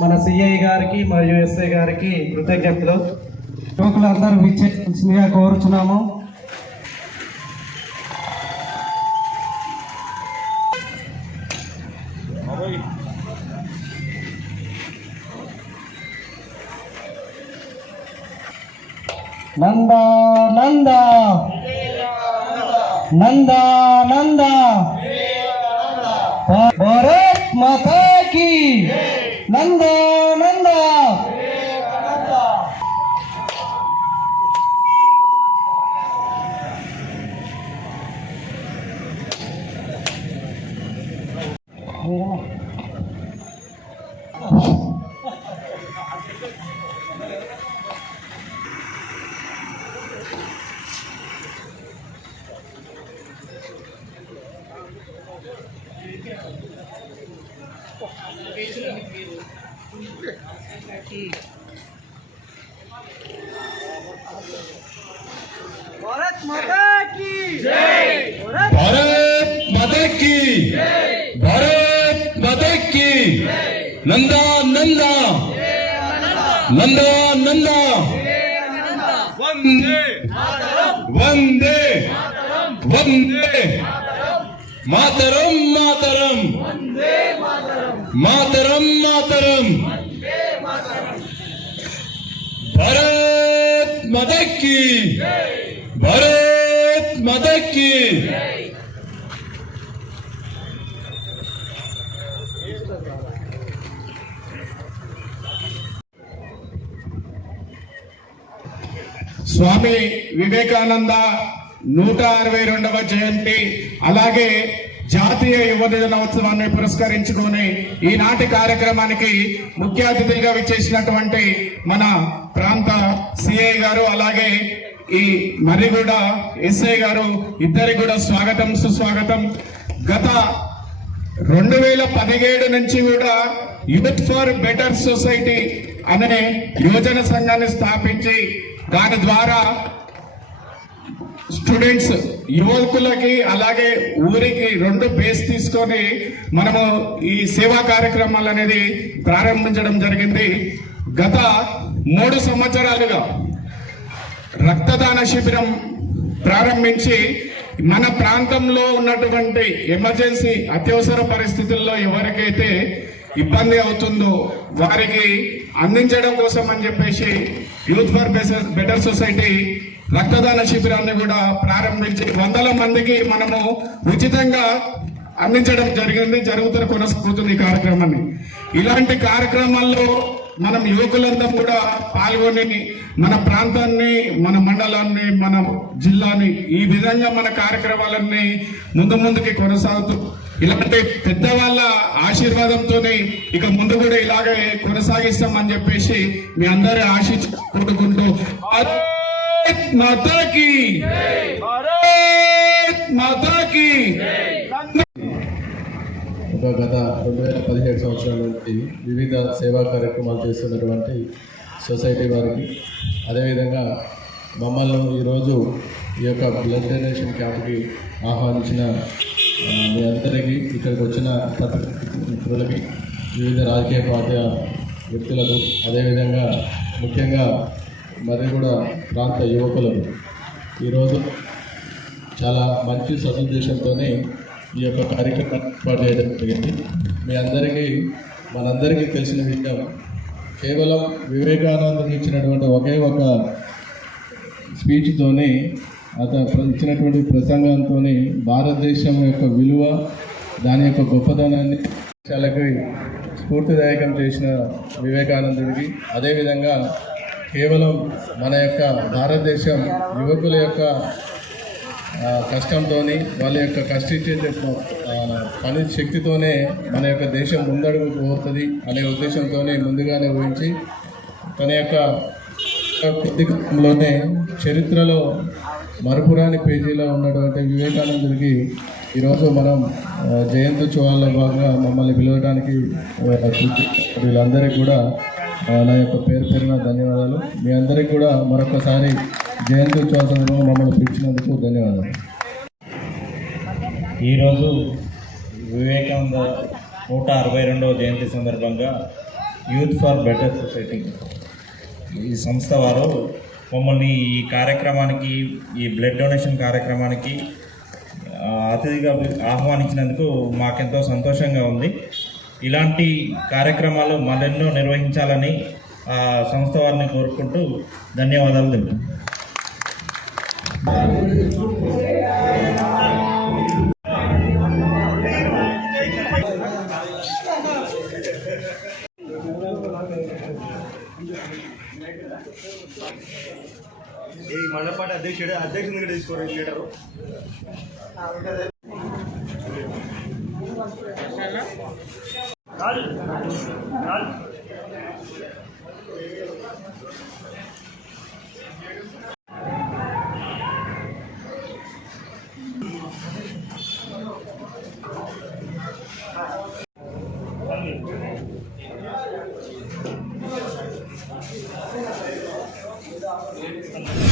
మన సిఐ గారికి మరియు ఎస్ఐ గారికి కృతజ్ఞతలు. యువకులందరూ విచ్చేసిందిగా కోరుచున్నాము. నందా నందా నందా నందా భారత్ మాతా కీ నందా నందా. भारत माता की जय. भारत माता की जय. भारत माता की नंदा नंदा नंदा नंदा वंदे वंदे वंदे मातरम मातरम मातरम मातरम भारत माता की भारत माता की. స్వామి వివేకానంద 162వ జయంతి అలాగే జాతీయ యువత దినోత్సవాన్ని పురస్కరించుకొని ఈనాటి కార్యక్రమానికి ముఖ్య అతిథులుగా విచ్చేసినటువంటి మన ప్రాంత సిఐ గారు అలాగే ఈ మర్రిగూడ ఎస్ఐ గారు ఇద్దరికి కూడా స్వాగతం సుస్వాగతం. గత 2017 నుంచి కూడా యూత్ ఫర్ బెటర్ సొసైటీ అనే యువజన సంఘాన్ని స్థాపించి దాని ద్వారా స్టూడెంట్స్ యువకులకి అలాగే ఊరికి 2 బేస్ తీసుకొని మనము ఈ సేవా కార్యక్రమాలు అనేది ప్రారంభించడం జరిగింది. గత 3 సంవత్సరాలుగా రక్తదాన శిబిరం ప్రారంభించి మన ప్రాంతంలో ఉన్నటువంటి ఎమర్జెన్సీ అత్యవసర పరిస్థితుల్లో ఎవరికైతే ఇబ్బంది అవుతుందో వారికి అందించడం కోసం అని చెప్పేసి యూత్ ఫర్ బెటర్ సొసైటీ రక్తదాన శిబిరాన్ని కూడా ప్రారంభించి 100 మందికి మనము ఉచితంగా అందించడం కొనసాగుతుంది ఈ కార్యక్రమాన్ని. ఇలాంటి కార్యక్రమాల్లో మనం యువకులంతా కూడా పాల్గొని మన ప్రాంతాన్ని మన మండలాన్ని మన జిల్లాని ఈ విధంగా మన కార్యక్రమాలన్నీ ముందుకి కొనసాగుతూ ఇలాంటి పెద్దవాళ్ళ ఆశీర్వాదంతోనే ఇక ముందు కూడా ఇలాగే కొనసాగిస్తామని చెప్పేసి మీ అందరి ఆశించుకుంటూ మాతాకి మాతాకి. గత 2017 సంవత్సరాల నుంచి వివిధ సేవా కార్యక్రమాలు చేస్తున్నటువంటి సొసైటీ వారికి అదేవిధంగా మమ్మల్ని ఈరోజు ఈ యొక్క బ్లడ్ డొనేషన్ క్యాంప్కి ఆహ్వానించిన మీ అందరికీ ఇక్కడికి వచ్చిన మిత్రులకి వివిధ రాజకీయ పార్టీ వ్యక్తులకు అదేవిధంగా ముఖ్యంగా మర్రిగూడ ప్రాంత యువకులకు ఈరోజు చాలా మంచి సదుద్దేశంతోనే ఈ యొక్క కార్యక్రమం ఏర్పాటు చేయడం జరిగింది. మీ అందరికీ మనందరికీ తెలిసిన విషయం కేవలం వివేకానందకి ఇచ్చినటువంటి ఒకే ఒక స్పీచ్తోనే అతను ఇచ్చినటువంటి ప్రసంగంతో భారతదేశం యొక్క విలువ దాని యొక్క గొప్పతనాన్ని దేశాలకి స్ఫూర్తిదాయకం చేసిన వివేకానందుడికి అదేవిధంగా కేవలం మన యొక్క భారతదేశం యువకుల యొక్క కష్టంతో వాళ్ళ యొక్క కష్టించే పని శక్తితోనే మన యొక్క దేశం ముందడుగు పోతుంది అనే ఉద్దేశంతో ముందుగానే ఊహించి తన యొక్క కొద్ది కాలంలోనే చరిత్రలో మరపురాని పేజీలో ఉన్నటువంటి వివేకానందుడికి ఈరోజు మనం జయంతి ఉత్సవాల్లో భాగంగా మమ్మల్ని పిలవడానికి వీళ్ళందరికీ కూడా నా యొక్క పేరు పేరున ధన్యవాదాలు. మీ అందరికీ కూడా మరొకసారి జయంతి ఉత్సవ సందర్భంగా మమ్మల్ని పిలిచినందుకు ధన్యవాదాలు. ఈరోజు వివేకానంద 162వ జయంతి సందర్భంగా యూత్ ఫర్ బెటర్ సొసైటీ ఈ సంస్థ వారు మమ్మల్ని ఈ కార్యక్రమానికి, ఈ బ్లడ్ డొనేషన్ కార్యక్రమానికి అతిథిగా ఆహ్వానించినందుకు మాకెంతో సంతోషంగా ఉంది. ఇలాంటి కార్యక్రమాలు మరెన్నో నిర్వహించాలని ఆ సంస్థ వారిని కోరుకుంటూ ధన్యవాదాలు తెలుపుతున్నాను. ఈ మండపాటి అధ్యక్షుని తీసుకోరు లీడరు. Thank you.